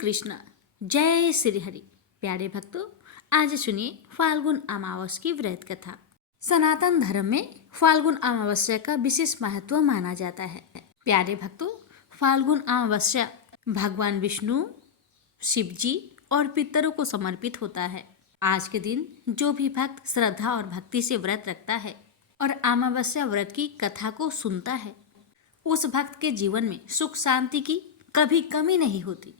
कृष्ण, जय श्री हरि। प्यारे भक्तों, आज सुनिए फाल्गुन अमावस्या की व्रत कथा। सनातन धर्म में फाल्गुन अमावस्या का विशेष महत्व माना जाता है। प्यारे भक्तों, फाल्गुन अमावस्या भगवान विष्णु, शिव जी और पितरों को समर्पित होता है। आज के दिन जो भी भक्त श्रद्धा और भक्ति से व्रत रखता है और अमावस्या व्रत की कथा को सुनता है, उस भक्त के जीवन में सुख शांति की कभी कमी नहीं होती।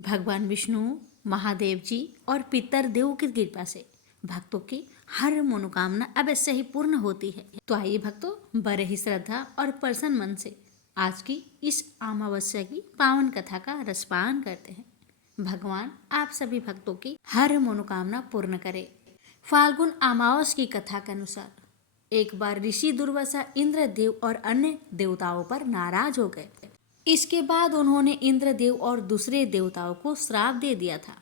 भगवान विष्णु, महादेव जी और पितर देव की कृपा से भक्तों की हर मनोकामना अवश्य ही पूर्ण होती है। तो आइए भक्तों, बड़े ही श्रद्धा और प्रसन्न मन से आज की इस अमावस्या की पावन कथा का रसपान करते हैं। भगवान आप सभी भक्तों की हर मनोकामना पूर्ण करे। फाल्गुन अमावस्या की कथा के अनुसार एक बार ऋषि दुर्वासा इंद्रदेव और अन्य देवताओं पर नाराज हो गए। इसके बाद उन्होंने इंद्रदेव और दूसरे देवताओं को श्राप दे दिया था।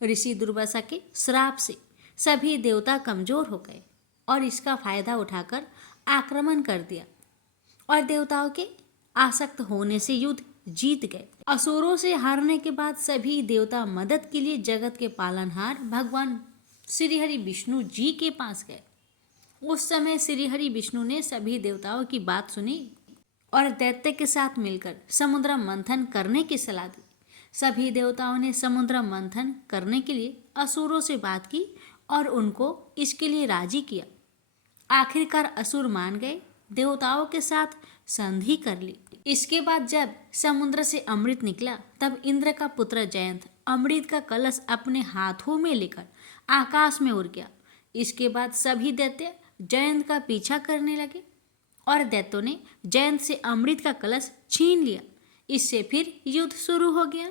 ऋषि दुर्वासा के श्राप से सभी देवता कमजोर हो गए और इसका फायदा उठाकर आक्रमण कर दिया और देवताओं के आसक्त होने से युद्ध जीत गए। असुरों से हारने के बाद सभी देवता मदद के लिए जगत के पालनहार भगवान श्री हरि विष्णु जी के पास गए। उस समय श्री हरि विष्णु ने सभी देवताओं की बात सुनी और दैत्य के साथ मिलकर समुद्र मंथन करने की सलाह दी। सभी देवताओं ने समुद्र मंथन करने के लिए असुरों से बात की और उनको इसके लिए राजी किया। आखिरकार असुर मान गए, देवताओं के साथ संधि कर ली। इसके बाद जब समुद्र से अमृत निकला, तब इंद्र का पुत्र जयंत अमृत का कलश अपने हाथों में लेकर आकाश में उड़ गया। इसके बाद सभी दैत्य जयंत का पीछा करने लगे और दैत्यों ने जयंत से अमृत का कलश छीन लिया। इससे फिर युद्ध शुरू हो गया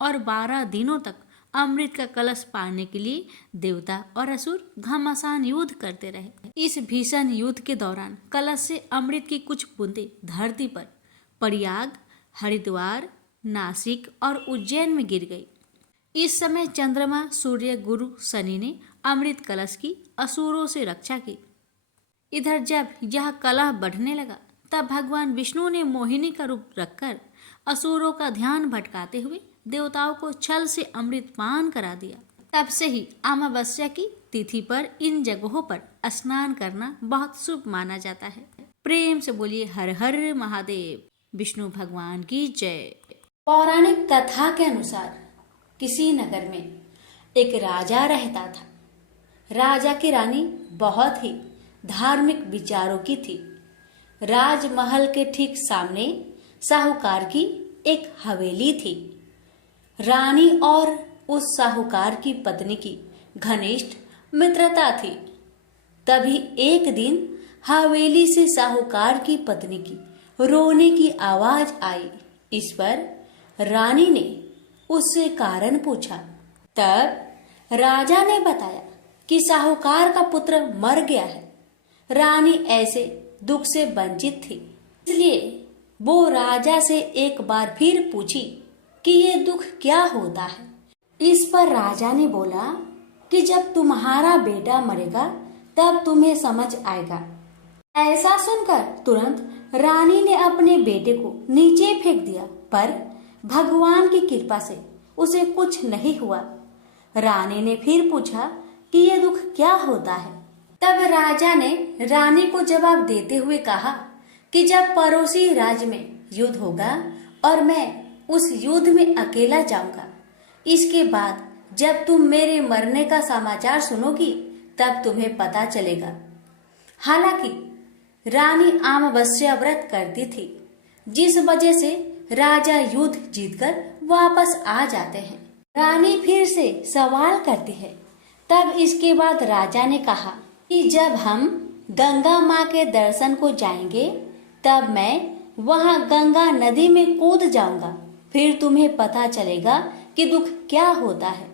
और 12 दिनों तक अमृत का कलश पाने के लिए देवता और असुर घमासान युद्ध करते रहे। इस भीषण युद्ध के दौरान कलश से अमृत की कुछ बूंदें धरती पर प्रयाग, हरिद्वार, नासिक और उज्जैन में गिर गई। इस समय चंद्रमा, सूर्य, गुरु, शनि ने अमृत कलश की असुरों से रक्षा की। इधर जब यह कलह बढ़ने लगा, तब भगवान विष्णु ने मोहिनी का रूप रखकर असुरों का ध्यान भटकाते हुए देवताओं को छल से अमृत पान करा दिया। तब से ही अमावस्या की तिथि पर इन जगहों पर स्नान करना बहुत शुभ माना जाता है। प्रेम से बोलिए हर हर महादेव। विष्णु भगवान की जय। पौराणिक कथा के अनुसार किसी नगर में एक राजा रहता था। राजा की रानी बहुत ही धार्मिक विचारों की थी। राजमहल के ठीक सामने साहूकार की एक हवेली थी। रानी और उस साहूकार की पत्नी की घनिष्ठ मित्रता थी। तभी एक दिन हवेली से साहूकार की पत्नी की रोने की आवाज आई। इस पर रानी ने उससे कारण पूछा। तब राजा ने बताया कि साहूकार का पुत्र मर गया है। रानी ऐसे दुख से वंचित थी, इसलिए वो राजा से एक बार फिर पूछी कि ये दुख क्या होता है। इस पर राजा ने बोला कि जब तुम्हारा बेटा मरेगा तब तुम्हें समझ आएगा। ऐसा सुनकर तुरंत रानी ने अपने बेटे को नीचे फेंक दिया, पर भगवान की कृपा से उसे कुछ नहीं हुआ। रानी ने फिर पूछा कि ये दुख क्या होता है। तब राजा ने रानी को जवाब देते हुए कहा कि जब पड़ोसी राज्य में युद्ध होगा और मैं उस युद्ध में अकेला जाऊंगा, इसके बाद जब तुम मेरे मरने का समाचार सुनोगी तब तुम्हें पता चलेगा। हालांकि रानी अमावस्या व्रत करती थी, जिस वजह से राजा युद्ध जीतकर वापस आ जाते हैं। रानी फिर से सवाल करती है। तब इसके बाद राजा ने कहा कि जब हम गंगा माँ के दर्शन को जाएंगे तब मैं वहाँ गंगा नदी में कूद जाऊंगा, फिर तुम्हें पता चलेगा कि दुख क्या होता है।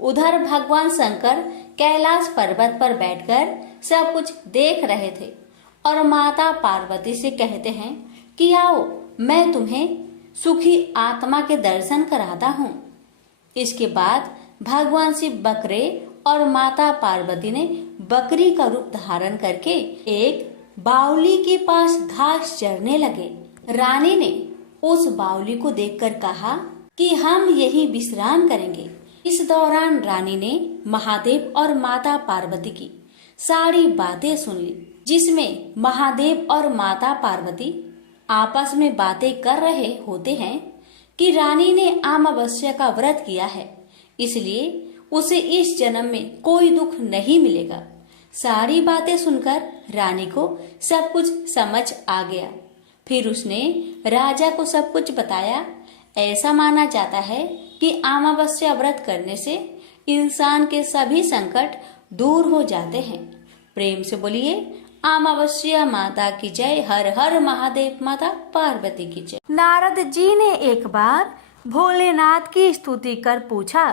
उधर भगवान शंकर कैलाश पर्वत पर बैठकर सब कुछ देख रहे थे और माता पार्वती से कहते हैं कि आओ, मैं तुम्हें सुखी आत्मा के दर्शन कराता हूँ। इसके बाद भगवान शिव बकरे और माता पार्वती ने बकरी का रूप धारण करके एक बावली के पास घास चरने लगे। रानी ने उस बावली को देखकर कहा कि हम यही विश्राम करेंगे। इस दौरान रानी ने महादेव और माता पार्वती की सारी बातें सुन ली, जिसमें महादेव और माता पार्वती आपस में बातें कर रहे होते हैं कि रानी ने अमावस्या का व्रत किया है, इसलिए उसे इस जन्म में कोई दुख नहीं मिलेगा। सारी बातें सुनकर रानी को सब कुछ समझ आ गया। फिर उसने राजा को सब कुछ बताया। ऐसा माना जाता है कि अमावस्या व्रत करने से इंसान के सभी संकट दूर हो जाते हैं। प्रेम से बोलिए अमावस्या माता की जय। हर हर महादेव, माता पार्वती की जय। नारद जी ने एक बार भोलेनाथ की स्तुति कर पूछा,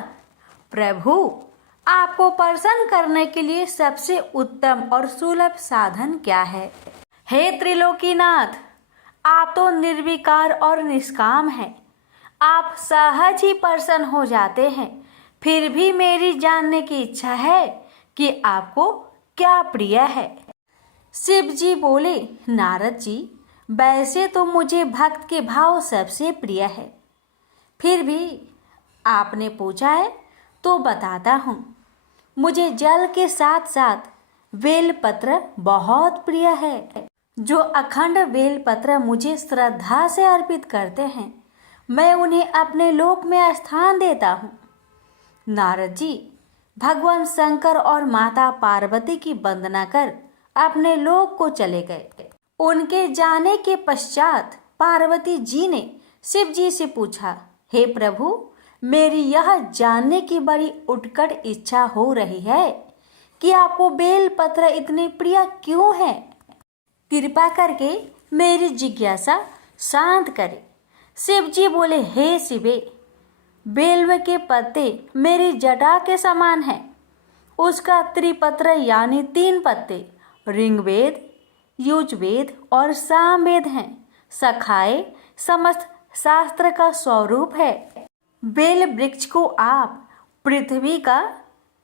प्रभु आपको प्रसन्न करने के लिए सबसे उत्तम और सुलभ साधन क्या है? हे त्रिलोकीनाथ, आप तो निर्विकार और निष्काम हैं। आप सहज ही प्रसन्न हो जाते हैं। फिर भी मेरी जानने की इच्छा है कि आपको क्या प्रिय है। शिव जी बोले, नारद जी, वैसे तो मुझे भक्त के भाव सबसे प्रिय है, फिर भी आपने पूछा है तो बताता हूँ। मुझे जल के साथ साथ बेलपत्र बहुत प्रिय है। जो अखंड बेलपत्र मुझे श्रद्धा से अर्पित करते हैं, मैं उन्हें अपने लोक में स्थान देता हूँ। नारद जी भगवान शंकर और माता पार्वती की वंदना कर अपने लोक को चले गए। उनके जाने के पश्चात पार्वती जी ने शिव जी से पूछा, हे प्रभु, मेरी यह जानने की बड़ी उत्कट इच्छा हो रही है कि आपको बेलपत्र इतने प्रिय क्यों है। कृपा करके मेरी जिज्ञासा शांत करें। शिव जी बोले, हे शिवे, बेल्व के पत्ते मेरी जटा के समान हैं। उसका त्रिपत्र यानी 3 पत्ते ऋग्वेद, यजुर्वेद और सामवेद हैं। सखाए समस्त शास्त्र का स्वरूप है। बेल वृक्ष को आप पृथ्वी का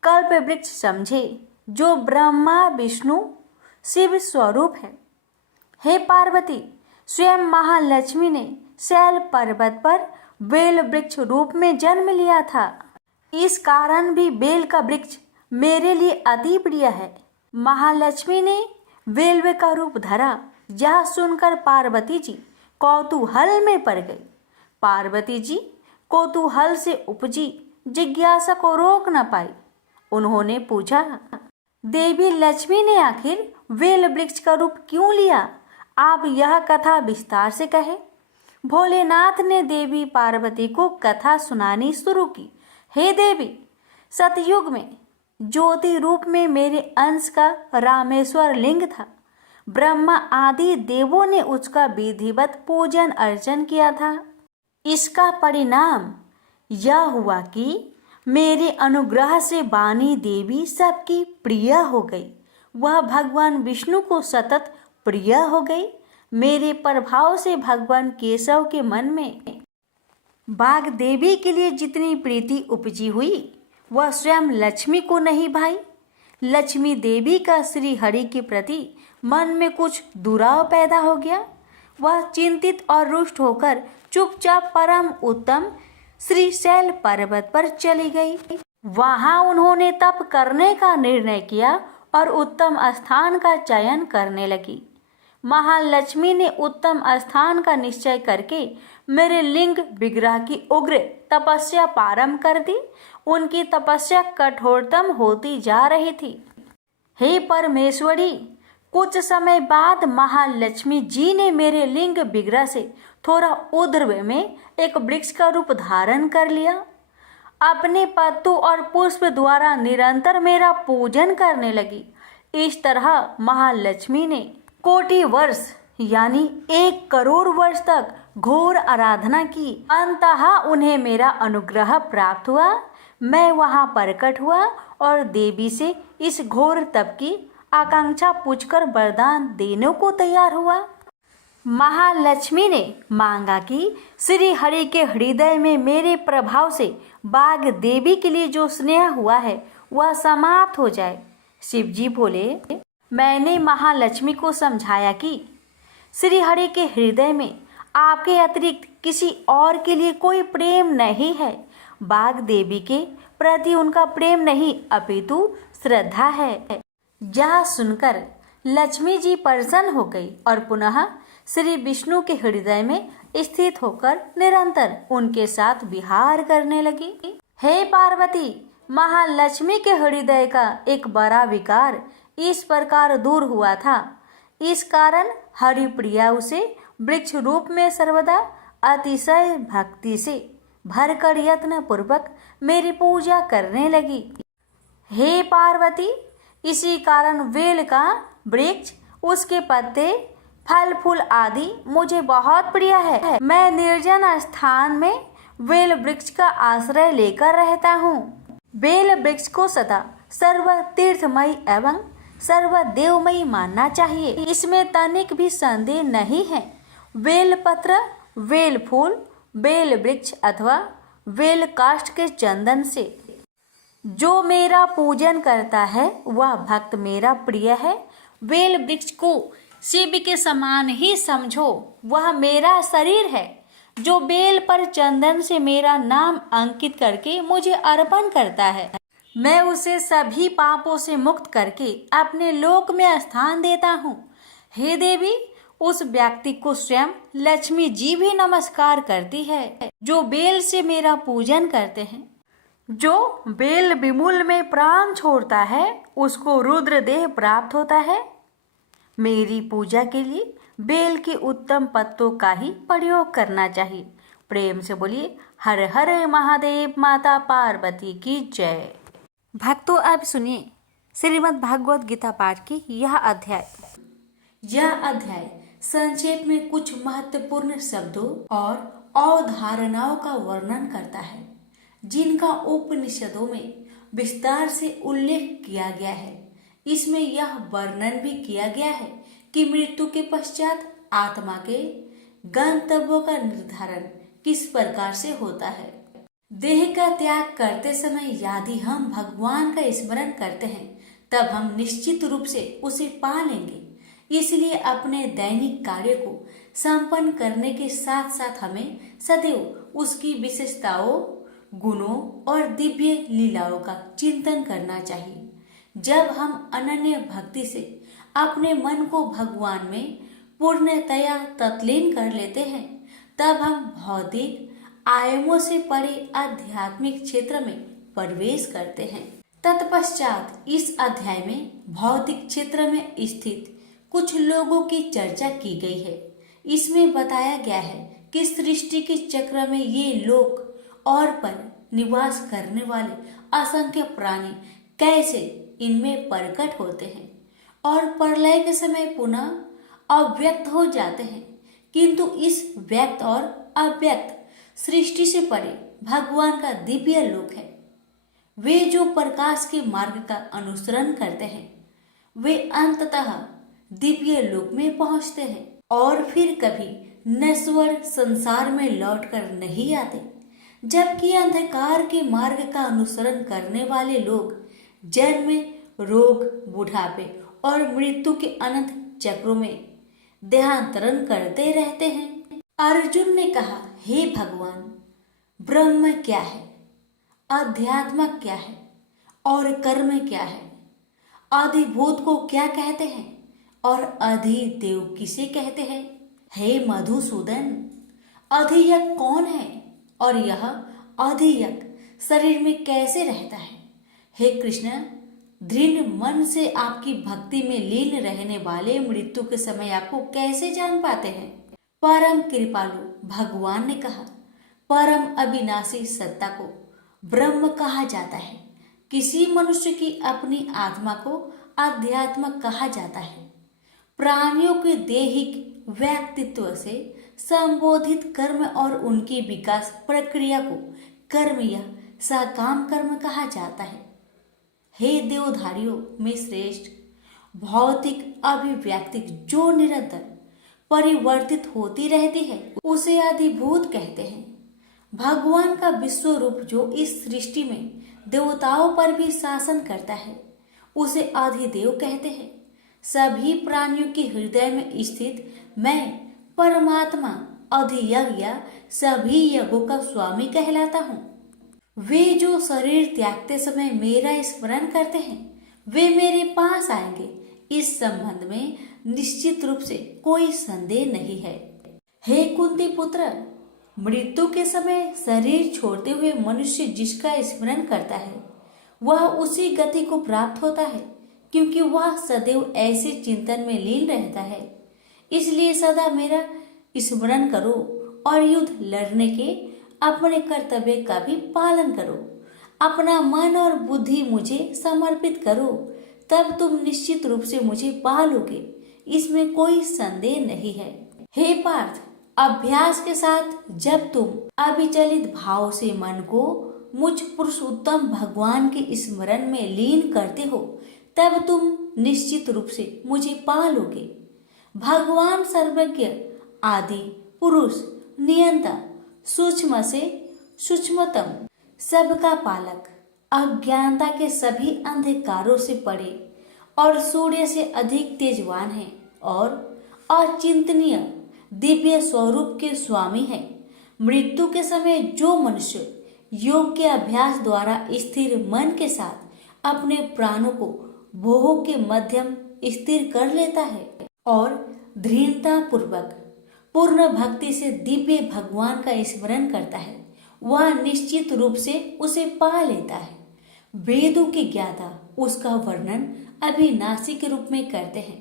कल्प वृक्ष समझे, जो ब्रह्मा विष्णु शिव स्वरूप है। हे पार्वती, स्वयं महालक्ष्मी ने शैल पर्वत पर बेल वृक्ष रूप में जन्म लिया था। इस कारण भी बेल का वृक्ष मेरे लिए अति प्रिय है। महालक्ष्मी ने बेल्व का रूप धरा। यह सुनकर पार्वती जी कौतूहल में पड़ गई। पार्वती जी कौतूहल से उपजी जिज्ञासा को रोक न पाई। उन्होंने पूछा, देवी लक्ष्मी ने आखिर बेल वृक्ष का रूप क्यों लिया? आप यह कथा विस्तार से कहे। भोलेनाथ ने देवी पार्वती को कथा सुनानी शुरू की। हे देवी, सतयुग में ज्योति रूप में मेरे अंश का रामेश्वर लिंग था। ब्रह्मा आदि देवों ने उसका विधिवत पूजन अर्चन किया था। इसका परिणाम यह हुआ कि मेरे अनुग्रह से वाणी देवी सबकी प्रिय हो गई। वह भगवान विष्णु को सतत प्रिय हो गई। मेरे प्रभाव से भगवान केशव के मन में बाघ देवी के लिए जितनी प्रीति उपजी हुई, वह स्वयं लक्ष्मी को नहीं भाई। लक्ष्मी देवी का श्री हरि के प्रति मन में कुछ दुराव पैदा हो गया। वह चिंतित और रुष्ट होकर चुपचाप परम उत्तम श्रीशैल पर्वत पर चली गई। वहां उन्होंने तप करने का निर्णय किया और उत्तम स्थान का चयन करने लगी। महालक्ष्मी ने उत्तम स्थान का निश्चय करके मेरे लिंग विग्रह की उग्र तपस्या प्रारंभ कर दी। उनकी तपस्या कठोरतम होती जा रही थी। हे परमेश्वरी, कुछ समय बाद महालक्ष्मी जी ने मेरे लिंग विग्रह से थोड़ा ऊर्ध्व में एक वृक्ष का रूप धारण कर लिया। अपने पत्तों और पुष्प द्वारा निरंतर मेरा पूजन करने लगी। इस तरह महालक्ष्मी ने कोटि वर्ष यानी 1 करोड़ वर्ष तक घोर आराधना की। अंततः उन्हें मेरा अनुग्रह प्राप्त हुआ। मैं वहां प्रकट हुआ और देवी से इस घोर तप की आकांक्षा पूछकर वरदान देने को तैयार हुआ। महालक्ष्मी ने मांगा कि श्री हरि के हृदय में मेरे प्रभाव से बाघ देवी के लिए जो स्नेह हुआ है वह समाप्त हो जाए। शिव जी बोले, मैंने महालक्ष्मी को समझाया कि श्री हरि के हृदय में आपके अतिरिक्त किसी और के लिए कोई प्रेम नहीं है। बाघ देवी के प्रति उनका प्रेम नहीं अपितु श्रद्धा है। यह सुनकर लक्ष्मी जी प्रसन्न हो गई और पुनः श्री विष्णु के हृदय में स्थित होकर निरंतर उनके साथ विहार करने लगी। हे पार्वती, महालक्ष्मी के हृदय का एक बड़ा विकार इस प्रकार दूर हुआ था। इस कारण हरिप्रिया उसे वृक्ष रूप में सर्वदा अतिशय भक्ति से भरकर यत्न पूर्वक मेरी पूजा करने लगी। हे पार्वती, इसी कारण वेल का वृक्ष, उसके पत्ते, फल फूल आदि मुझे बहुत प्रिय है। मैं निर्जन स्थान में वेल वृक्ष का आश्रय लेकर रहता हूँ। बेल वृक्ष को सदा सर्व तीर्थमयी एवं सर्व देवमयी मानना चाहिए, इसमें तनिक भी संदेह नहीं है। बेल पत्र, बेल फूल, बेल वृक्ष अथवा बेल काष्ठ के चंदन से जो मेरा पूजन करता है वह भक्त मेरा प्रिय है। बेल वृक्ष को शिव के समान ही समझो, वह मेरा शरीर है। जो बेल पर चंदन से मेरा नाम अंकित करके मुझे अर्पण करता है, मैं उसे सभी पापों से मुक्त करके अपने लोक में स्थान देता हूँ। हे देवी, उस व्यक्ति को स्वयं लक्ष्मी जी भी नमस्कार करती है जो बेल से मेरा पूजन करते हैं। जो बेल विमूल में प्राण छोड़ता है उसको रुद्र देह प्राप्त होता है। मेरी पूजा के लिए बेल के उत्तम पत्तों का ही प्रयोग करना चाहिए। प्रेम से बोलिए हर हर महादेव, माता पार्वती की जय। भक्तों, अब सुनिए श्रीमद् भागवत गीता पाठ की यह अध्याय। यह अध्याय संक्षेप में कुछ महत्वपूर्ण शब्दों और अवधारणाओं का वर्णन करता है जिनका उपनिषदों में विस्तार से उल्लेख किया गया है। इसमें यह वर्णन भी किया गया है कि मृत्यु के पश्चात आत्मा के गंतव्यों का निर्धारण किस प्रकार से होता है। देह का त्याग करते समय यदि हम भगवान का स्मरण करते हैं तब हम निश्चित रूप से उसे पा लेंगे। इसलिए अपने दैनिक कार्य को संपन्न करने के साथ साथ हमें सदैव उसकी विशेषताओं, गुणों और दिव्य लीलाओं का चिंतन करना चाहिए। जब हम अनन्य भक्ति से अपने मन को भगवान में पूर्णतया तल्लीन कर लेते हैं तब हम भौतिक आयामों से परे आध्यात्मिक क्षेत्र में प्रवेश करते हैं। तत्पश्चात इस अध्याय में भौतिक क्षेत्र में स्थित कुछ लोगों की चर्चा की गई है। इसमें बताया गया है कि सृष्टि के चक्र में ये लोक और पर निवास करने वाले असंख्य प्राणी कैसे इनमें प्रकट होते हैं और प्रलय के समय पुनः अव्यक्त हो जाते हैं। किंतु इस व्यक्त और अव्यक्त सृष्टि से परे भगवान का दिव्य लोक है। वे जो प्रकाश के मार्ग का अनुसरण करते हैं वे अंततः दिव्य लोक में पहुंचते हैं और फिर कभी नश्वर संसार में लौटकर नहीं आते। जबकि अंधकार के मार्ग का अनुसरण करने वाले लोग जन्म, रोग, बुढ़ापे और मृत्यु के अनंत चक्रों में देहांतरण करते रहते हैं। अर्जुन ने कहा, हे भगवान, ब्रह्म क्या है, अध्यात्म क्या है और कर्म क्या है, आदिभूत को क्या कहते हैं और अधिदेव किसे कहते हैं। हे मधुसूदन, अधियज्ञ कौन है और यह अधियज्ञ शरीर में कैसे रहता है। हे कृष्ण, दृढ़ मन से आपकी भक्ति में लीन रहने वाले मृत्यु के समय आपको कैसे जान पाते हैं। परम कृपालु भगवान ने कहा, परम अविनाशी सत्ता को ब्रह्म कहा जाता है। किसी मनुष्य की अपनी आत्मा को अध्यात्म कहा जाता है। प्राणियों के दैहिक व्यक्तित्व से संबोधित कर्म और उनकी विकास प्रक्रिया को कर्म या सकाम कर्म कहा जाता है। हे देवधारियों में श्रेष्ठ, भौतिक अभिव्यक्ति जो निरंतर परिवर्तित होती रहती है उसे आदिभूत कहते हैं। भगवान का विश्व रूप जो इस सृष्टि में देवताओं पर भी शासन करता है उसे आदिदेव कहते हैं। सभी प्राणियों के हृदय में स्थित मैं परमात्मा अधियज्ञ सभी यज्ञों का स्वामी कहलाता हूँ। वे जो शरीर त्यागते समय मेरा स्मरण करते हैं वे मेरे पास आएंगे, इस संबंध में निश्चित रूप से कोई संदेह नहीं है। हे कुंती पुत्र, मृत्यु के समय शरीर छोड़ते हुए मनुष्य जिसका स्मरण करता है वह उसी गति को प्राप्त होता है, क्योंकि वह सदैव ऐसे चिंतन में लीन रहता है। इसलिए सदा मेरा स्मरण करो और युद्ध लड़ने के अपने कर्तव्य का भी पालन करो। अपना मन और बुद्धि मुझे समर्पित करो, तब तुम निश्चित रूप से मुझे पा लोगे, इसमें कोई संदेह नहीं है। हे पार्थ, अभ्यास के साथ जब तुम अविचलित भाव से मन को मुझ पुरुषोत्तम भगवान के स्मरण में लीन करते हो, तब तुम निश्चित रूप से मुझे पा लोगे। भगवान सर्वज्ञ, आदि पुरुष, नियंता, सूक्ष्म से सूक्ष्मतम, सबका पालक, अज्ञानता के सभी अंधकारों से परे और सूर्य से अधिक तेजवान है और अचिंतनीय दिव्य स्वरूप के स्वामी है। मृत्यु के समय जो मनुष्य योग के अभ्यास द्वारा स्थिर मन के साथ अपने प्राणों को भोग के मध्यम स्थिर कर लेता है और दृढ़ता पूर्वक पूर्ण भक्ति से दिव्य भगवान का स्मरण करता है, वह निश्चित रूप से उसे पा लेता है। वेदों के ज्ञाता उसका वर्णन अविनाशी के रूप में करते हैं।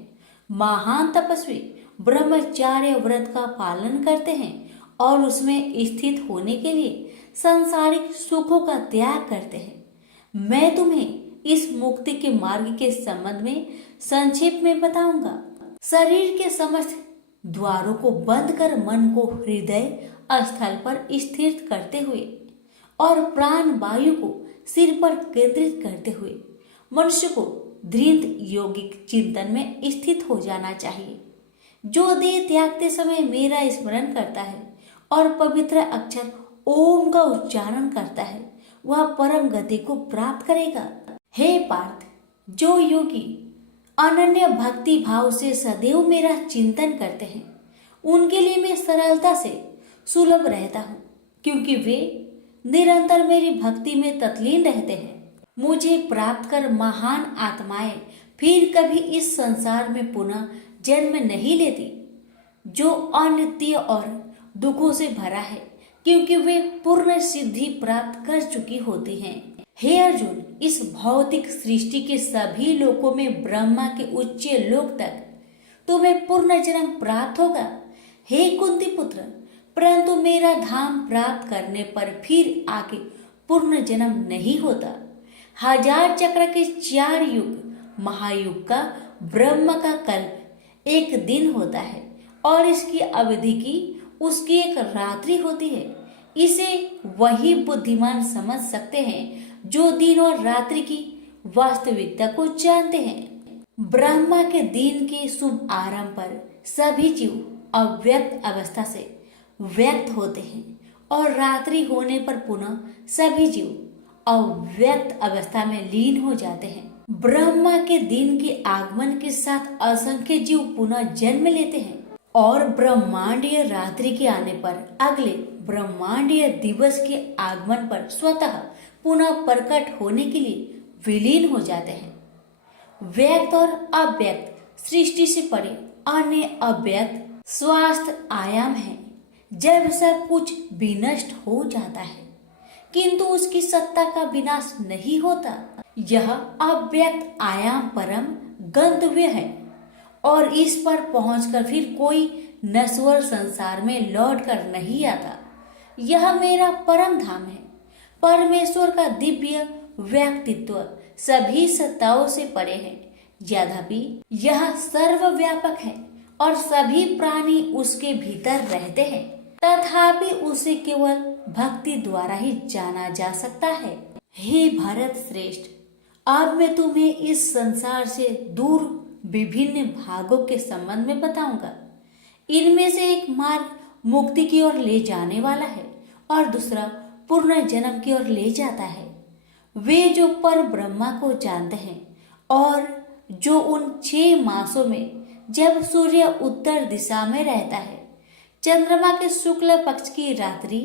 महान तपस्वी ब्रह्मचार्य व्रत का पालन करते हैं और उसमें स्थित होने के लिए सांसारिक सुखों का त्याग करते हैं। मैं तुम्हें इस मुक्ति के मार्ग के संबंध में संक्षेप में बताऊंगा। शरीर के समस्त द्वारों को बंद कर मन को हृदय स्थल पर स्थिर करते हुए और प्राण वायु को सिर पर केंद्रित करते हुए मनुष्य को दृढ़ योगिक चिंतन में स्थित हो जाना चाहिए। जो देह त्यागते समय मेरा स्मरण करता है और पवित्र अक्षर ओम का उच्चारण करता है, वह परम गति को प्राप्त करेगा। हे पार्थ, जो योगी अनन्य भक्ति भाव से सदैव मेरा चिंतन करते हैं उनके लिए मैं सरलता से सुलभ रहता हूँ, क्योंकि वे निरंतर मेरी भक्ति में तत्लीन रहते हैं। मुझे प्राप्त कर महान आत्माएं फिर कभी इस संसार में पुनः जन्म नहीं लेती, जो अनित्य और दुखों से भरा है, क्योंकि वे पूर्ण सिद्धि प्राप्त कर चुकी होती हैं। हे अर्जुन, इस भौतिक सृष्टि के सभी लोकों में ब्रह्मा के उच्च लोक तक तुम्हें पूर्ण जन्म प्राप्त होगा। हे कुंती पुत्र, परंतु मेरा धाम प्राप्त करने पर फिर आगे पूर्ण जन्म नहीं होता। 1000 चक्र के 4 युग महायुग का ब्रह्म का कल्प एक दिन होता है और इसकी अवधि की उसकी एक रात्रि होती है। इसे वही बुद्धिमान समझ सकते हैं जो दिन और रात्रि की वास्तविकता को जानते हैं। ब्रह्मा के दिन के शुभ आरंभ पर सभी जीव अव्यक्त अवस्था से व्यक्त होते हैं और रात्रि होने पर पुनः सभी जीव अव्यक्त अवस्था में लीन हो जाते हैं। ब्रह्मा के दिन के आगमन के साथ असंख्य जीव पुनः जन्म लेते हैं और ब्रह्मांडीय रात्रि के आने पर अगले ब्रह्मांडीय दिवस के आगमन पर स्वतः पुनः प्रकट होने के लिए विलीन हो जाते हैं। व्यक्त और अव्यक्त सृष्टि से परे अन्य अव्यक्त स्वास्थ्य आयाम है। जब सब कुछ विनष्ट हो जाता है किंतु उसकी सत्ता का विनाश नहीं होता। यह अव्यक्त आयाम परम गंतव्य है और इस पर पहुंचकर फिर कोई नश्वर संसार में लौट कर नहीं आता। यह मेरा परम धाम है। परमेश्वर का दिव्य व्यक्तित्व सभी सत्ताओं से परे है, यद्यपि यह सर्वव्यापक है और सभी प्राणी उसके भीतर रहते हैं, तथापि उसे केवल भक्ति द्वारा ही जाना जा सकता है। हे भरत श्रेष्ठ, अब मैं तुम्हें इस संसार से दूर विभिन्न भागों के संबंध में बताऊंगा। इनमें से एक मार्ग मुक्ति की ओर ले जाने वाला है और दूसरा पूर्ण जन्म की ओर ले जाता है। वे जो पर ब्रह्मा को जानते हैं और जो उन 6 मासों में जब सूर्य उत्तर दिशा में रहता है चंद्रमा के शुक्ल पक्ष की रात्रि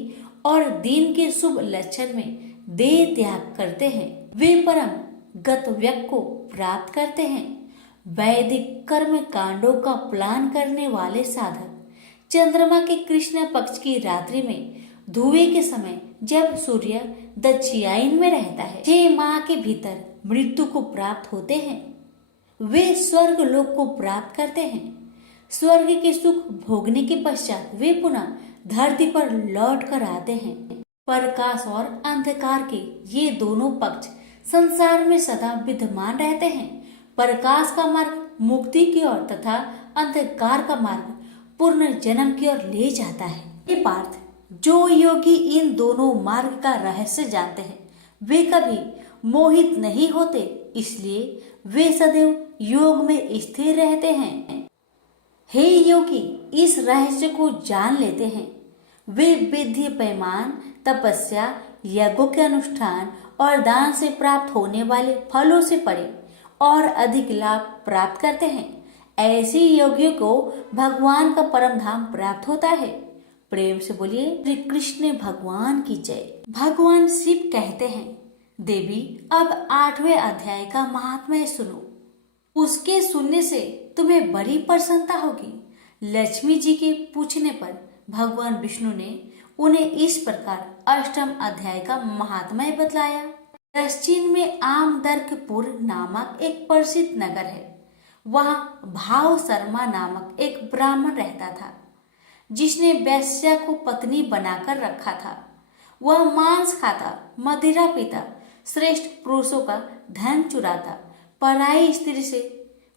और दिन के शुभ लक्षण में देह त्याग करते हैं, वे परम गतव्य को प्राप्त करते हैं। वैदिक कर्म कांडों का प्लान करने वाले साधक चंद्रमा के कृष्ण पक्ष की रात्रि में धुएं के समय जब सूर्य दक्षिणायन में रहता है 6 माह के भीतर मृत्यु को प्राप्त होते हैं। वे स्वर्ग लोक को प्राप्त करते हैं। स्वर्ग के सुख भोगने के पश्चात वे पुनः धरती पर लौट कर आते हैं। प्रकाश और अंधकार के ये दोनों पक्ष संसार में सदा विद्यमान रहते हैं। प्रकाश का मार्ग मुक्ति की ओर तथा अंधकार का मार्ग पूर्ण जन्म की ओर ले जाता है। हे पार्थ, जो योगी इन दोनों मार्ग का रहस्य जानते हैं वे कभी मोहित नहीं होते, इसलिए वे सदैव योग में स्थिर रहते हैं। हे योगी, इस रहस्य को जान लेते हैं वे विधि पैमान तपस्या यज्ञों के अनुष्ठान और दान से प्राप्त होने वाले फलों से परे और अधिक लाभ प्राप्त करते हैं। ऐसे योगियों को भगवान का परम धाम प्राप्त होता है। प्रेम से बोलिए श्री कृष्ण भगवान की जय। भगवान शिव कहते हैं, देवी अब 8वें अध्याय का महात्म्य सुनो। उसके सुनने से तुम्हें बड़ी प्रसन्नता होगी। लक्ष्मी जी के पूछने पर भगवान विष्णु ने उन्हें इस प्रकार 8वें अध्याय का महात्म्य बतलाया। दक्षिण में आमदर्कपुर नामक एक प्रसिद्ध नगर है। वहाँ भाव शर्मा नामक एक ब्राह्मण रहता था, जिसने वेश्या को पत्नी बनाकर रखा था। वह मांस खाता, मदिरा पीता, श्रेष्ठ पुरुषों का धन चुराता, पराई स्त्री से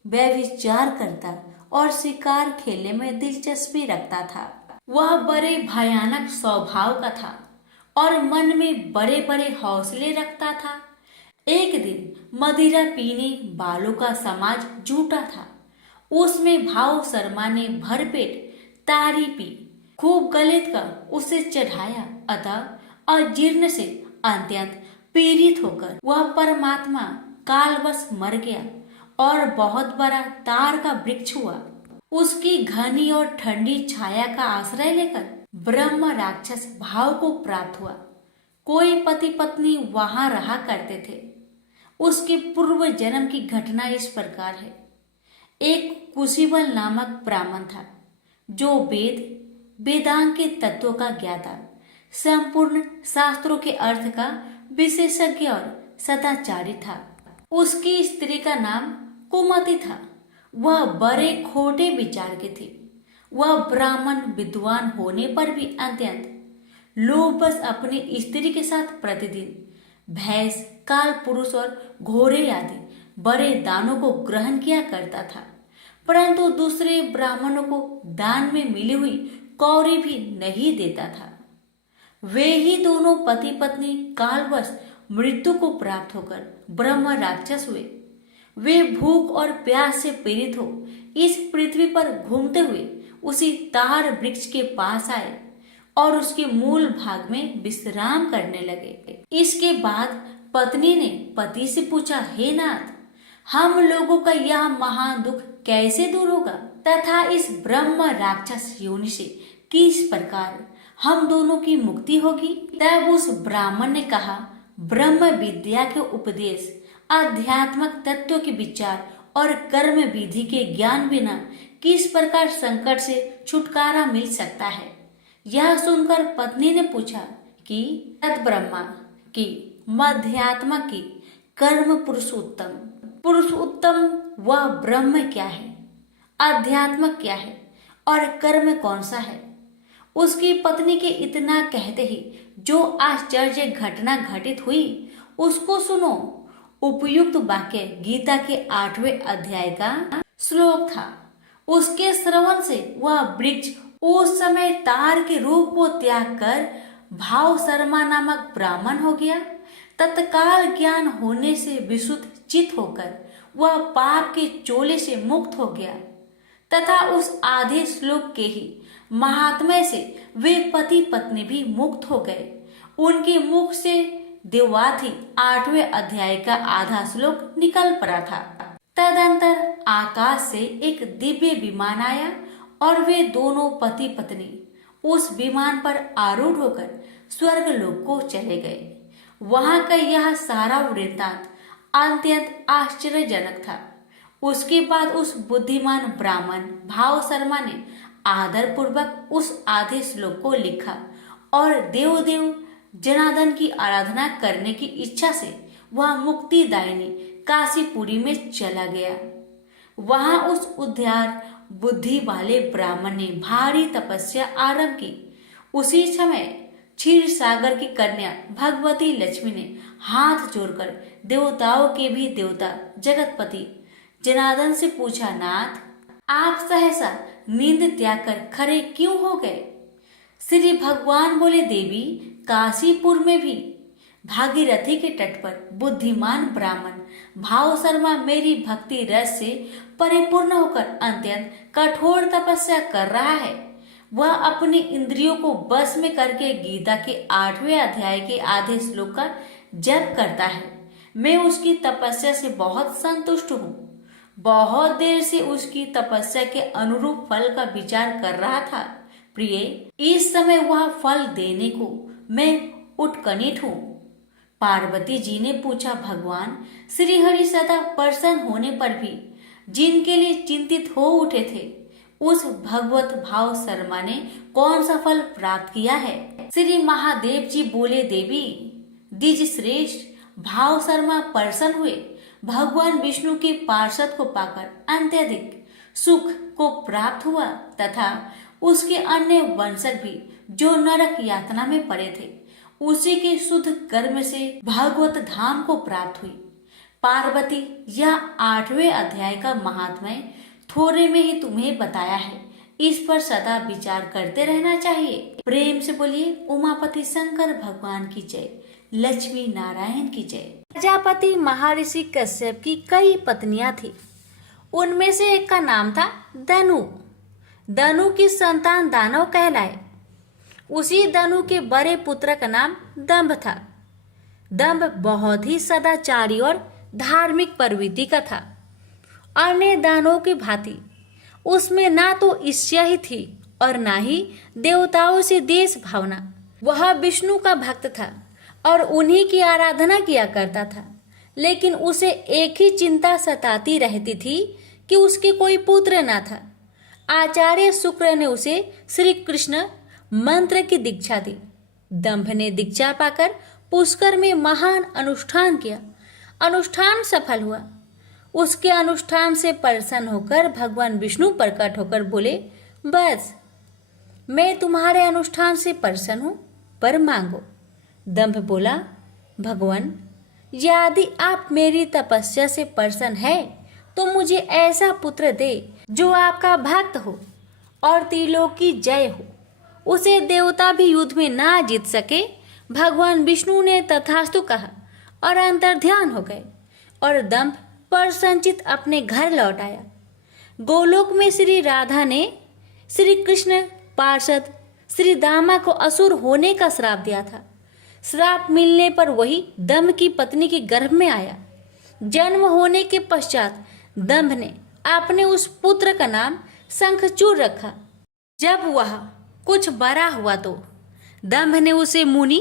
व्यभिचार करता और शिकार खेलने में दिलचस्पी रखता था। वह बड़े भयानक स्वभाव का था और मन में बड़े बड़े हौसले रखता था। एक दिन मदिरा पीने वालों का समाज जुटा था। उसमें भाव शर्मा ने भरपेट तारी पी, खूब गलित कर उसे चढ़ाया। अतः अजीर्ण से अत्यंत पीड़ित होकर वह परमात्मा कालवश मर गया और बहुत बड़ा तार का वृक्ष हुआ। उसकी घनी और ठंडी छाया का आश्रय लेकर ब्रह्म राक्षस भाव को प्राप्त हुआ। कोई पति पत्नी वहां रहा करते थे। उसके पूर्व जन्म की घटना इस प्रकार है। एक कुशीबल नामक ब्राह्मण था, जो वेदांग के तत्वों का ज्ञाता, संपूर्ण शास्त्रों के अर्थ का विशेषज्ञ और सदाचारी था। उसकी स्त्री का नाम कुमति था। वह बड़े खोटे विचार के थे। वह ब्राह्मण विद्वान होने पर भी अत्यंत लोभवश अपनी स्त्री के साथ प्रतिदिन भैंस, काल पुरुष और घोड़े आदि बड़े दानों को ग्रहण किया करता था, परंतु दूसरे ब्राह्मणों को दान में मिली हुई कौड़ी भी नहीं देता था। वे ही दोनों पति पत्नी कालवश मृत्यु को प्राप्त होकर ब्रह्म राक्षस हुए। वे भूख और प्यास से पीड़ित हो इस पृथ्वी पर घूमते हुए उसी तार वृक्ष के पास आए और उसके मूल भाग में विश्राम करने लगे। इसके बाद पत्नी ने पति से पूछा, हे नाथ, हम लोगों का यह महान दुख कैसे दूर होगा तथा इस ब्रह्म राक्षस योनि से किस प्रकार हम दोनों की मुक्ति होगी? तब उस ब्राह्मण ने कहा, ब्रह्म विद्या के उपदेश, आध्यात्मिक तत्व के विचार और कर्म विधि के ज्ञान बिना किस प्रकार संकट से छुटकारा मिल सकता है? यह सुनकर पत्नी ने पूछा कि तत् ब्रह्मा की मध्यात्मा की कर्म पुरुष उत्तम वह ब्रह्म क्या है, अध्यात्म क्या है और कर्म कौन सा है? उसकी पत्नी के इतना कहते ही जो आश्चर्य घटना घटित हुई उसको सुनो। उपयुक्त वाक्य गीता के 8वें अध्याय का श्लोक था। उसके श्रवण से वह वृक्ष उस समय तार के रूप को त्याग कर भाव शर्मा नामक ब्राह्मण हो गया। तत्काल ज्ञान होने से विशुद्ध चित होकर वह पाप के चोले से मुक्त हो गया तथा उस आधे श्लोक के ही महात्म्य से वे पति पत्नी भी मुक्त हो गए। उनके मुख से देवाथी 8वें अध्याय का आधा श्लोक निकल पड़ा था। तदंतर आकाश से एक दिव्य विमान आया और वे दोनों पति पत्नी उस विमान पर आरूढ़ होकर स्वर्ग लोक को चले गए। वहां का यह सारा वृत्तांत अत्यंत आश्चर्यजनक था। उसके बाद उस बुद्धिमान ब्राह्मण भाव शर्मा ने आदर पूर्वक उस आधे श्लोक को लिखा और देव जनार्दन की आराधना करने की इच्छा से वह मुक्तिदायिनी काशीपुरी में चला गया। वहां उस उद्धार बुद्धि वाले ब्राह्मण ने भारी तपस्या आरंभ की। उसी समय क्षीर सागर की कन्या भगवती लक्ष्मी ने हाथ जोड़कर देवताओं के भी देवता जगतपति जनार्दन से पूछा, नाथ, आप सहसा नींद त्याग कर खड़े क्यों हो गए? श्री भगवान बोले, देवी, काशीपुर में भी भागीरथी के तट पर बुद्धिमान ब्राह्मण भाव शर्मा मेरी भक्ति रस से परिपूर्ण होकर अत्यंत कठोर तपस्या कर रहा है। वह अपनी इंद्रियों को बस में करके गीता के 8वें अध्याय के आधे श्लोक का जप करता है। मैं उसकी तपस्या से बहुत संतुष्ट हूँ। बहुत देर से उसकी तपस्या के अनुरूप फल का विचार कर रहा था। प्रिय, इस समय वह फल देने को मैं उत्कंठित हूँ। पार्वती जी ने पूछा, भगवान श्रीहरि सदा प्रसन्न होने पर भी जिनके लिए चिंतित हो उठे थे, उस भगवत भाव शर्मा ने कौन सा फल प्राप्त किया है? श्री महादेव जी बोले, देवी, द्विज श्रेष्ठ भाव शर्मा प्रसन्न हुए। भगवान विष्णु के पार्षद को पाकर अत्यधिक सुख को प्राप्त हुआ तथा उसके अन्य वंशज भी जो नरक यातना में पड़े थे, उसी के शुद्ध कर्म से भागवत धाम को प्राप्त हुई। पार्वती, यह 8वें अध्याय का महात्म्य थोड़े में ही तुम्हें बताया है। इस पर सदा विचार करते रहना चाहिए। प्रेम से बोलिए उमापति शंकर भगवान की जय, लक्ष्मी नारायण की जय। प्रजापति महर्षि कश्यप की कई पत्नियां थी। उनमें से एक का नाम था दनु। दनु की संतान दानव कहलाए। उसी दनु के बड़े पुत्र का नाम दंभ था। दंभ बहुत ही सदाचारी और धार्मिक प्रवृत्ति का था। अन्य दानवों की भांति उसमें ना तो ईर्ष्या ही थी और ना ही देवताओं से देश भावना। वह विष्णु का भक्त था और उन्हीं की आराधना किया करता था। लेकिन उसे एक ही चिंता सताती रहती थी कि उसके कोई पुत्र न था। आचार्य शुक्र ने उसे श्री कृष्ण मंत्र की दीक्षा दी। दंभ ने दीक्षा पाकर पुष्कर में महान अनुष्ठान किया। अनुष्ठान सफल हुआ। उसके अनुष्ठान से प्रसन्न होकर भगवान विष्णु प्रकट होकर बोले, बस मैं तुम्हारे अनुष्ठान से प्रसन्न हूँ, पर मांगो। दंभ बोला, भगवान, यदि आप मेरी तपस्या से प्रसन्न है तो मुझे ऐसा पुत्र दे जो आपका भक्त हो और त्रिलोक की जय हो। उसे देवता भी युद्ध में ना जीत सके। भगवान विष्णु ने तथास्तु कहा और अंतर्ध्यान हो गए और दंभ प्रसन्नचित अपने घर लौट आया। गोलोक में श्री राधा ने श्री कृष्ण पार्षद श्री दामा को असुर होने का श्राप दिया था। श्राप मिलने पर वही दंभ की पत्नी के गर्भ में आया। जन्म होने के पश्चात दंभ ने अपने उस पुत्र का नाम शंखचूड़ रखा। जब वह कुछ बड़ा हुआ तो दंभ ने उसे मुनि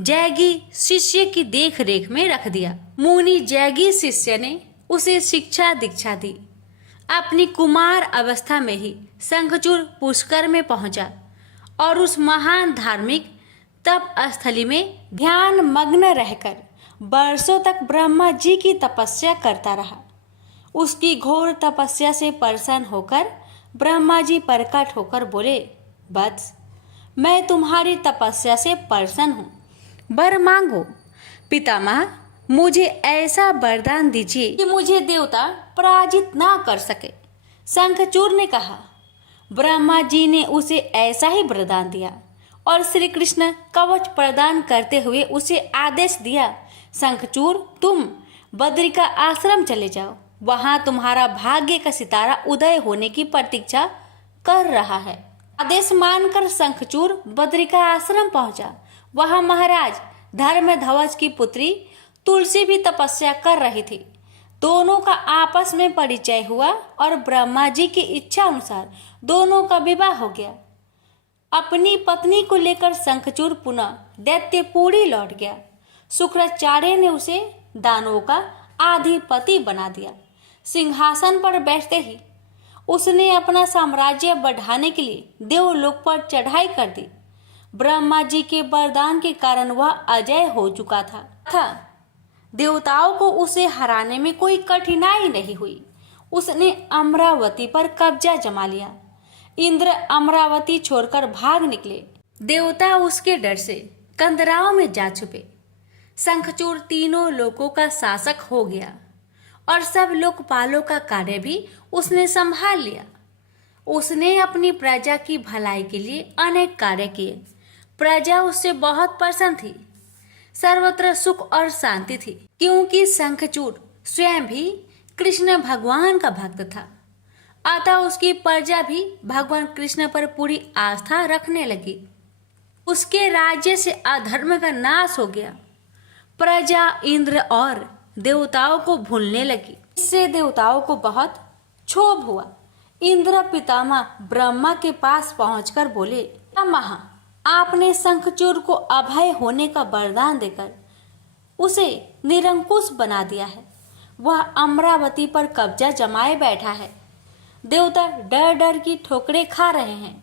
जैगी शिष्य की देख रेख में रख दिया। मुनि जैगी शिष्य ने उसे शिक्षा दीक्षा दी। अपनी कुमार अवस्था में ही शंखचूड़ पुष्कर में पहुंचा और उस महान धार्मिक तप स्थली में ध्यान मग्न रहकर वर्षों तक ब्रह्मा जी की तपस्या करता रहा। उसकी घोर तपस्या से प्रसन्न होकर ब्रह्मा जी प्रकट होकर बोले, वत्स, मैं तुम्हारी तपस्या से प्रसन्न हूँ, वर मांगो। पितामह, मुझे ऐसा वरदान दीजिए कि मुझे देवता पराजित ना कर सके। शंखचूड़ ने कहा। ब्रह्मा जी ने उसे ऐसा ही वरदान दिया और श्री कृष्ण कवच प्रदान करते हुए उसे आदेश दिया, शंखचूड़, तुम बद्रिका आश्रम चले जाओ। वहां तुम्हारा भाग्य का सितारा उदय होने की प्रतीक्षा कर रहा है। आदेश मानकर शंखचूड़ बद्रिका आश्रम पहुंचा। वहां महाराज धर्मध्वज की पुत्री तुलसी भी तपस्या कर रही थी। दोनों का आपस में परिचय हुआ और ब्रह्मा जी की इच्छा अनुसार दोनों का विवाह हो गया। अपनी पत्नी को लेकर शंखचूड़ पुनः दैत्यपुरी लौट गया। शुक्राचार्य ने उसे दानवों का अधिपति बना दिया। सिंहासन पर बैठते ही उसने अपना साम्राज्य बढ़ाने के लिए देवलोक पर चढ़ाई कर दी। ब्रह्मा जी के वरदान के कारण वह अजय हो चुका था। देवताओं को उसे हराने में कोई कठिनाई नहीं हुई। उसने अमरावती पर कब्जा जमा लिया। इंद्र अमरावती छोड़कर भाग निकले। देवता उसके डर से कंदराओं में जा छुपे। शंखचूड़ तीनों लोकों का शासक हो गया और सब लोकपालों का कार्य भी उसने संभाल लिया। उसने अपनी प्रजा की भलाई के लिए अनेक कार्य किए। प्रजा उससे बहुत प्रसन्न थी। सर्वत्र सुख और शांति थी, क्योंकि शंखचूड़ स्वयं भी कृष्ण भगवान का भक्त था। अतः उसकी प्रजा भी भगवान कृष्ण पर पूरी आस्था रखने लगी। उसके राज्य से अधर्म का नाश हो गया। प्रजा इंद्र और देवताओं को भूलने लगी। इससे देवताओं को बहुत क्षोभ हुआ। इंद्र पितामह ब्रह्मा के पास पहुंचकर बोले, पितामह, आपने शंखचूड़ को अभय होने का वरदान देकर उसे निरंकुश बना दिया है। वह अमरावती पर कब्जा जमाए बैठा है। देवता डर डर की ठोकरें खा रहे हैं।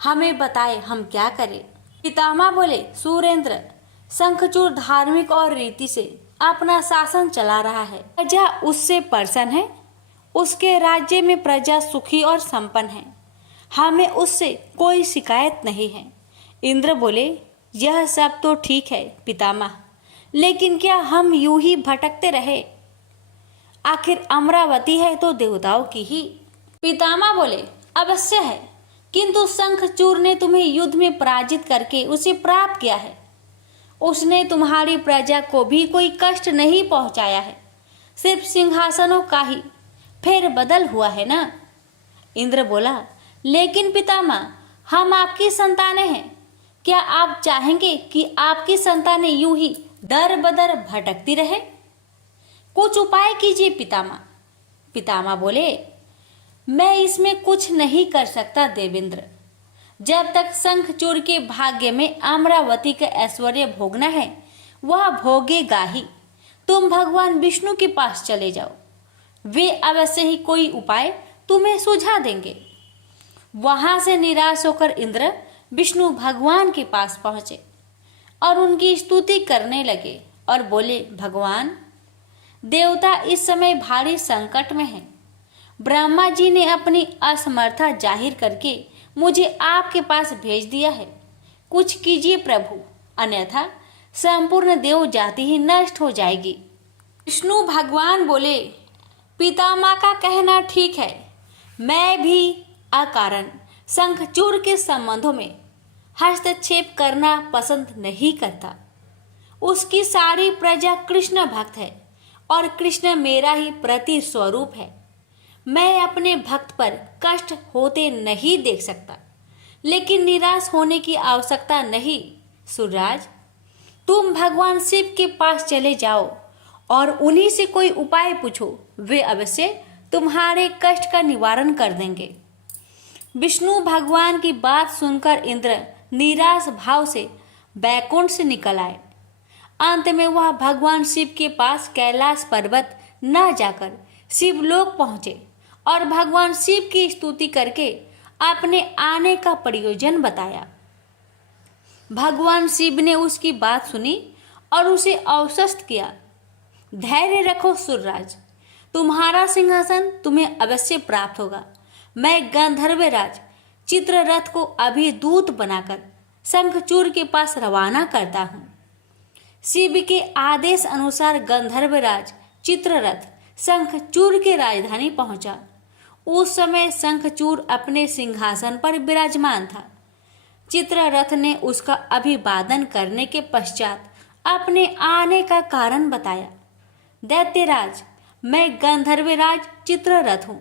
हमें बताए हम क्या करें। पितामह बोले, सुरेंद्र, शंखचूड़ धार्मिक और रीति से अपना शासन चला रहा है। प्रजा उससे प्रसन्न है। उसके राज्य में प्रजा सुखी और संपन्न है। हमें उससे कोई शिकायत नहीं है। इंद्र बोले, यह सब तो ठीक है पितामह, लेकिन क्या हम यूं ही भटकते रहे? आखिर अमरावती है तो देवताओं की ही। पितामह बोले, अवश्य है, किंतु शंखचूड़ ने तुम्हें युद्ध में पराजित करके उसे प्राप्त किया है। उसने तुम्हारी प्रजा को भी कोई कष्ट नहीं पहुंचाया है। सिर्फ सिंहासनों का ही फेर बदल हुआ है ना। इंद्र बोला, लेकिन पितामह, हम आपकी संतानें हैं। क्या आप चाहेंगे कि आपकी संतानें यूं ही दर बदर भटकती रहे? कुछ उपाय कीजिए पितामह। पितामह बोले, मैं इसमें कुछ नहीं कर सकता देवेंद्र। जब तक शंखचूड़ के भाग्य में अमरावती का ऐश्वर्य भोगना है, वह भोगेगा ही। तुम भगवान विष्णु के पास चले जाओ। वे अवश्य ही कोई उपाय तुम्हें सुझा देंगे। वहां से निराश होकर इंद्र विष्णु भगवान के पास पहुंचे और उनकी स्तुति करने लगे और बोले, भगवान, देवता इस समय भारी संकट में हैं। ब्रह्मा जी ने अपनी असमर्थता जाहिर करके मुझे आपके पास भेज दिया है। कुछ कीजिए प्रभु, अन्यथा संपूर्ण देव जाति ही नष्ट हो जाएगी। विष्णु भगवान बोले, पितामह का कहना ठीक है। मैं भी अकारण शंखचूड़ के संबंधों में हस्तक्षेप करना पसंद नहीं करता। उसकी सारी प्रजा कृष्ण भक्त है और कृष्ण मेरा ही प्रति स्वरूप है। मैं अपने भक्त पर कष्ट होते नहीं देख सकता, लेकिन निराश होने की आवश्यकता नहीं। सूर्यराज, तुम भगवान शिव के पास चले जाओ और उन्हीं से कोई उपाय पूछो। वे अवश्य तुम्हारे कष्ट का निवारण कर देंगे। विष्णु भगवान की बात सुनकर इंद्र निराश भाव से बैकुंठ से निकल आए। अंत में वह भगवान शिव के पास कैलाश पर्वत न जाकर शिवलोक पहुंचे और भगवान शिव की स्तुति करके अपने आने का प्रयोजन बताया। भगवान शिव ने उसकी बात सुनी और उसे आश्वस्त किया। धैर्य रखो सूर्यराज, तुम्हारा सिंहासन तुम्हें अवश्य प्राप्त होगा। मैं गंधर्वराज चित्ररथ को अभी दूत बनाकर शंखचूड़ के पास रवाना करता हूँ। शिव के आदेश अनुसार गंधर्वराज चित्ररथ शंखचूड़ के राजधानी पहुंचा। उस समय शंखचूड़ अपने सिंहासन पर विराजमान था। चित्ररथ ने उसका अभिवादन करने के पश्चात अपने आने का कारण बताया। दैत्यराज, मैं गंधर्वराज चित्ररथ हूँ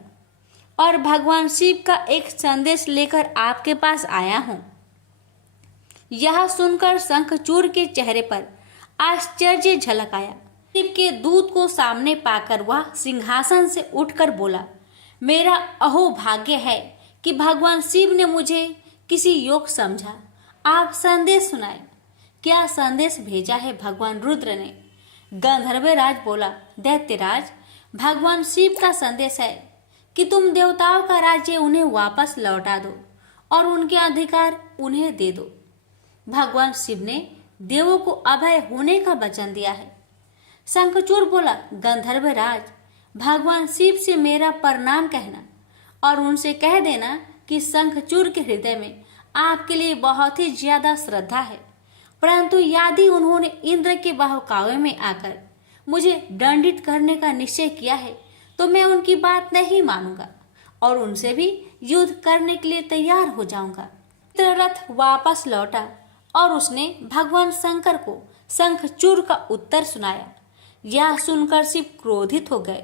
और भगवान शिव का एक संदेश लेकर आपके पास आया हूँ। यह सुनकर शंखचूड़ के चेहरे पर आश्चर्य झलक आया। शिव के दूत को सामने पाकर वह सिंहासन से उठकर बोला, मेरा अहो भाग्य है कि भगवान शिव ने मुझे किसी योग समझा, आप संदेश सुनाए। क्या संदेश भेजा है भगवान रुद्र ने? गंधर्वराज बोला, दैत्यराज, भगवान शिव का संदेश है कि तुम देवताओं का राज्य उन्हें वापस लौटा दो और उनके अधिकार उन्हें दे दो। भगवान शिव ने देवों को अभय होने का वचन दिया है। शंखचूड़ बोला, गंधर्वराज, भगवान शिव से मेरा प्रणाम कहना और उनसे कह देना कि शंखचूड़ के हृदय में आपके लिए बहुत ही ज्यादा श्रद्धा है, परंतु यदि उन्होंने इंद्र के बहकावे में आकर मुझे दंडित करने का निश्चय किया है तो मैं उनकी बात नहीं मानूंगा और उनसे भी युद्ध करने के लिए तैयार हो जाऊंगा। चित्ररथ वापस लौटा और उसने भगवान शंकर को शंखचूड़ का उत्तर सुनाया। यह सुनकर शिव क्रोधित हो गए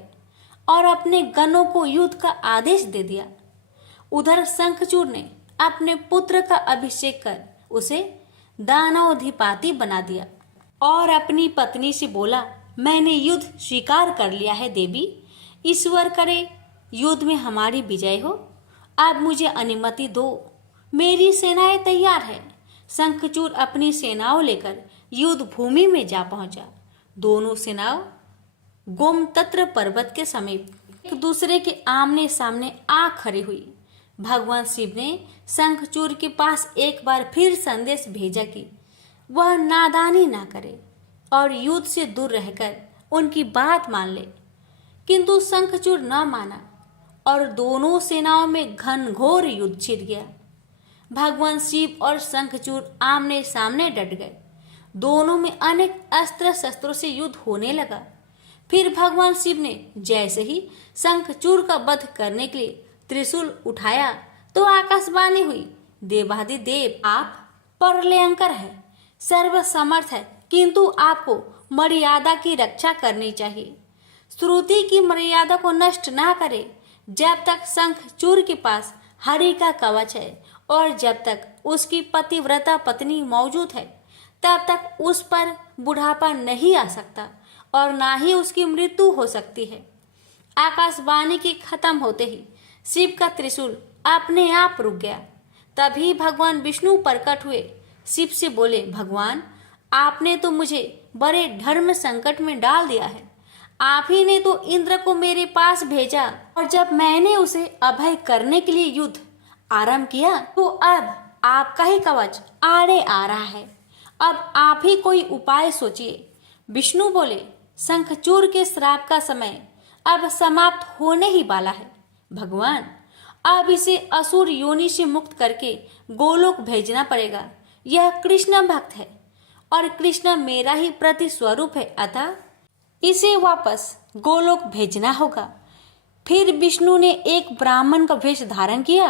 और अपने गणों को युद्ध का आदेश दे दिया। उधर शंखचूड़ ने अपने पुत्र का अभिषेक कर उसे दानवाधिपति बना दिया और अपनी पत्नी से बोला, मैंने युद्ध स्वीकार कर लिया है देवी, ईश्वर करे युद्ध में हमारी विजय हो। अब मुझे अनुमति दो, मेरी सेनाएं तैयार है। शंखचूड़ अपनी सेनाओं लेकर युद्ध भूमि में जा पहुंचा। दोनों सेनाओं गोमतत्र पर्वत के समीप एक दूसरे के आमने सामने आ खड़ी हुई। भगवान शिव ने शंखचूड़ के पास एक बार फिर संदेश भेजा कि वह नादानी ना करे और युद्ध से दूर रहकर उनकी बात मान ले, किंतु शंखचूड़ न माना और दोनों सेनाओं में घनघोर युद्ध छिड़ गया। भगवान शिव और शंखचूड़ आमने सामने डट गए। दोनों में अनेक अस्त्र शस्त्रों से युद्ध होने लगा। फिर भगवान शिव ने जैसे ही शंखचूड़ का वध करने के लिए त्रिशूल उठाया तो आकाशवाणी हुई, देवाधिदेव, आप प्रलयंकर है, सर्वसमर्थ है, किंतु आपको मर्यादा की रक्षा करनी चाहिए। श्रुति की मर्यादा को नष्ट ना करे। जब तक शंखचूड़ के पास हरि का कवच है और जब तक उसकी पतिव्रता पत्नी मौजूद है तब तक उस पर बुढ़ापा नहीं आ सकता और ना ही उसकी मृत्यु हो सकती है। आकाशवाणी के खत्म होते ही शिव का त्रिशूल अपने आप रुक गया। तभी भगवान विष्णु प्रकट हुए। शिव से बोले, भगवान, आपने तो मुझे बड़े धर्म संकट में डाल दिया है। आप ही ने तो इंद्र को मेरे पास भेजा और जब मैंने उसे अभय करने के लिए युद्ध आरंभ किया तो अब आपका ही कवच आड़े आ रहा है। अब आप ही कोई उपाय सोचिए। विष्णु बोले, शंखचूड़ के श्राप का समय अब समाप्त होने ही वाला है। भगवान, अब इसे असुर योनि से मुक्त करके गोलोक भेजना पड़ेगा। यह कृष्ण भक्त है और कृष्ण मेरा ही प्रति स्वरूप है, अतः इसे वापस गोलोक भेजना होगा। फिर विष्णु ने एक ब्राह्मण का वेश धारण किया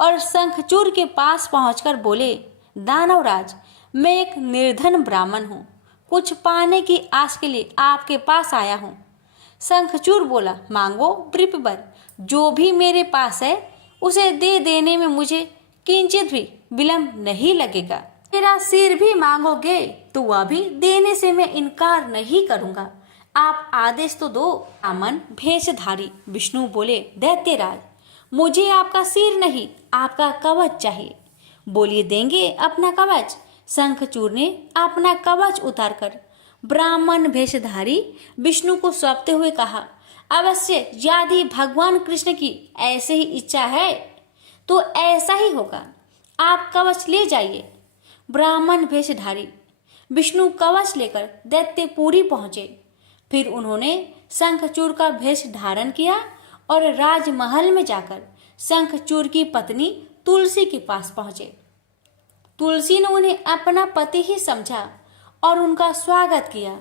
और शंखचूड़ के पास पहुंचकर बोले, दानवराज, मैं एक निर्धन ब्राह्मण हूँ, कुछ पाने की आस के लिए आपके पास आया हूँ। शंखचूड़ बोला, मांगो वृपवर, जो भी मेरे पास है उसे दे देने में मुझे किंचित भी विलंब नहीं लगेगा। मेरा सिर भी मांगोगे तो वह भी देने से मैं इनकार नहीं करूंगा। आप आदेश तो दो। ब्राह्मण भेषधारी विष्णु बोले, दैत्यराज, मुझे आपका सिर नहीं, आपका कवच चाहिए। बोलिए, देंगे अपना कवच। शंखचूड़ ने अपना कवच उतारकर ब्राह्मण भेषधारी विष्णु को सौंपते हुए कहा, अवश्य यदि भगवान कृष्ण की ऐसे ही इच्छा है तो ऐसा ही होगा। आप कवच ले जाइए। ब्राह्मण भेषधारी विष्णु कवच लेकर दैत्यपुरी पहुंचे। फिर उन्होंने शंखचूड़ का भेष धारण किया और राजमहल में जाकर शंखचूड़ की पत्नी तुलसी के पास पहुंचे। तुलसी ने उन्हें अपना पति ही समझा और उनका स्वागत किया।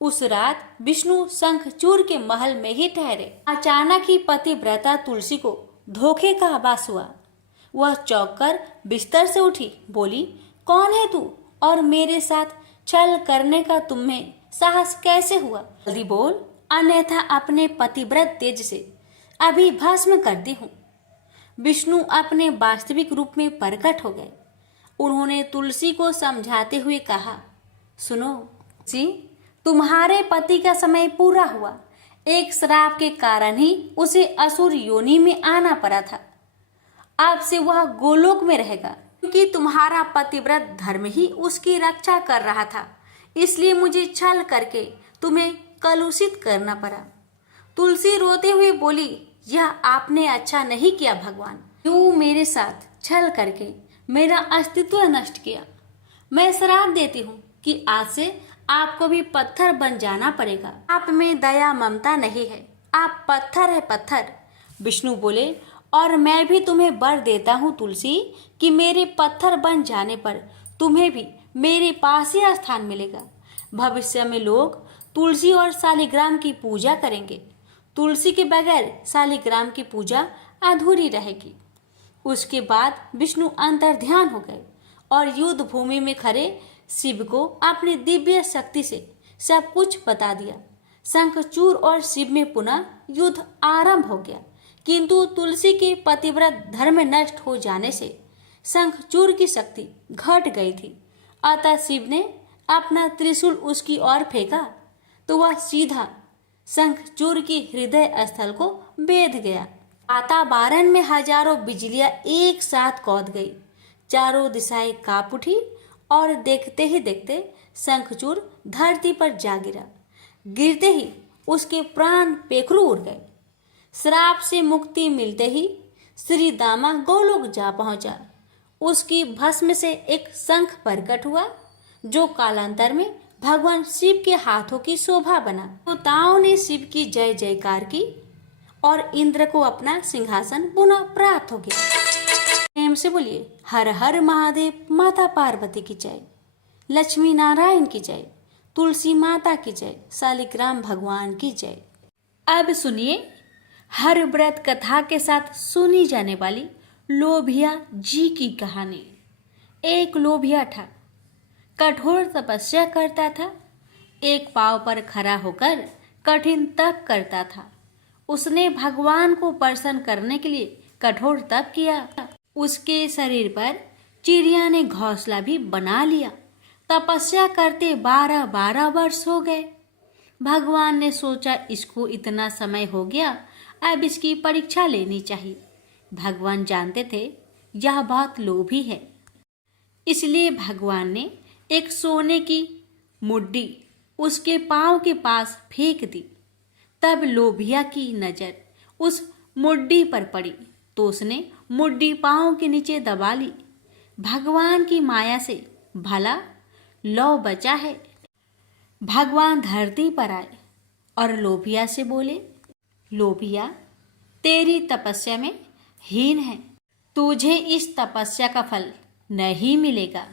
उस रात विष्णु शंखचूड़ के महल में ही ठहरे। अचानक ही पतिव्रता तुलसी को धोखे का आभास हुआ। वह चौंक कर बिस्तर से उठी, बोली, कौन है तू और मेरे साथ छल करने का तुम्हें साहस कैसे हुआ? जल्दी बोल, अन्यथा अपने पतिव्रत तेज से अभी भस्म करती हूँ। विष्णु अपने वास्तविक रूप में प्रकट हो गए। उन्होंने तुलसी को समझाते हुए कहा, सुनो जी, तुम्हारे पति का समय पूरा हुआ। एक श्राप के कारण ही उसे असुर योनि में आना पड़ा था। अब से वह गोलोक में रहेगा, क्योंकि तुम्हारा पतिव्रत धर्म ही उसकी रक्षा कर रहा था, इसलिए मुझे छल करके तुम्हें कलुषित करना पड़ा। तुलसी रोते हुए बोली, यह आपने अच्छा नहीं किया भगवान, क्यों मेरे साथ छल करके मेरा अस्तित्व नष्ट किया। मैं श्राप देती हूँ कि आज से आपको भी पत्थर बन जाना पड़ेगा। आप में दया ममता नहीं है, आप पत्थर है पत्थर। विष्णु बोले, और मैं भी तुम्हें वर देता हूँ तुलसी कि मेरे पत्थर बन जाने पर तुम्हें भी मेरे पास ही स्थान मिलेगा। भविष्य में लोग तुलसी और शालिग्राम की पूजा करेंगे। तुलसी के बगैर शालिग्राम की पूजा अधूरी रहेगी। उसके बाद विष्णु अंतर्ध्यान हो गए और युद्ध भूमि में खड़े शिव को अपनी दिव्य शक्ति से सब कुछ बता दिया। शंखचूड़ और शिव में पुनः युद्ध आरंभ हो गया, किंतु तुलसी के पतिव्रत धर्म नष्ट हो जाने से शंखचूड़ की शक्ति घट गई थी। अतः शिव ने अपना त्रिशूल उसकी ओर फेंका तो वह सीधा शंखचूड़ की हृदय स्थल को भेद गया। वातावरण में हजारों बिजलियां एक साथ कौंध गई, चारों दिशाएं कांप उठी और देखते ही देखते शंखचूड़ धरती पर जा गिरा। गिरते ही उसके प्राण पेखरू उड़ गए। श्राप से मुक्ति मिलते ही श्री दामा गोलोक जा पहुंचा। उसकी भस्म से एक शंख प्रकट हुआ जो कालांतर में भगवान शिव के हाथों की शोभा बना। देवताओं ने शिव की जय जयकार की और इंद्र को अपना सिंहासन पुनः प्राप्त हो गया। प्रेम से बोलिए, हर हर महादेव, माता पार्वती की जय, लक्ष्मी नारायण की जय, तुलसी माता की जय, शालिग्राम भगवान की जय। अब सुनिए हर व्रत कथा के साथ सुनी जाने वाली लोभिया जी की कहानी। एक लोभिया था, कठोर तपस्या करता था, एक पांव पर खड़ा होकर कठिन तप करता था। उसने भगवान को प्रसन्न करने के लिए कठोर तप किया। उसके शरीर पर चिड़िया ने घोंसला भी बना लिया। तपस्या करते 12 वर्ष हो गए। भगवान ने सोचा इसको इतना समय हो गया, अब इसकी परीक्षा लेनी चाहिए। भगवान जानते थे यह बहुत लोभी है, इसलिए भगवान ने एक सोने की मुड्डी उसके पांव के पास फेंक दी। तब लोभिया की नजर उस मुड्डी पर पड़ी तो उसने मुड्डी पांव के नीचे दबा ली। भगवान की माया से भला लौ बचा है। भगवान धरती पर आए और लोभिया से बोले, लोभिया तेरी तपस्या में हीन है, तुझे इस तपस्या का फल नहीं मिलेगा।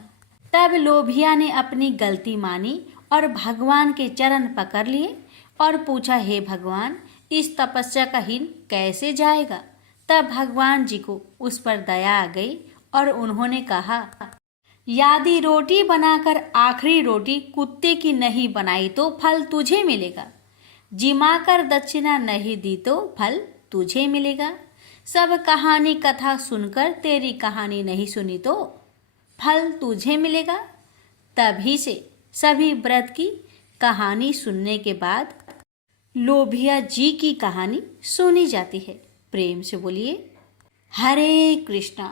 तब लोभिया ने अपनी गलती मानी और भगवान के चरण पकड़ लिए और पूछा, हे भगवान, इस तपस्या का हीन कैसे जाएगा। तब भगवान जी को उस पर दया आ गई और उन्होंने कहा, यदि रोटी बनाकर आखिरी रोटी कुत्ते की नहीं बनाई तो फल तुझे मिलेगा। जिमाकर दक्षिणा नहीं दी तो फल तुझे मिलेगा। सब कहानी कथा सुनकर तेरी कहानी नहीं सुनी तो फल तुझे मिलेगा। तभी से सभी व्रत की कहानी सुनने के बाद लोभिया जी की कहानी सुनी जाती है। प्रेम से बोलिए, हरे कृष्णा।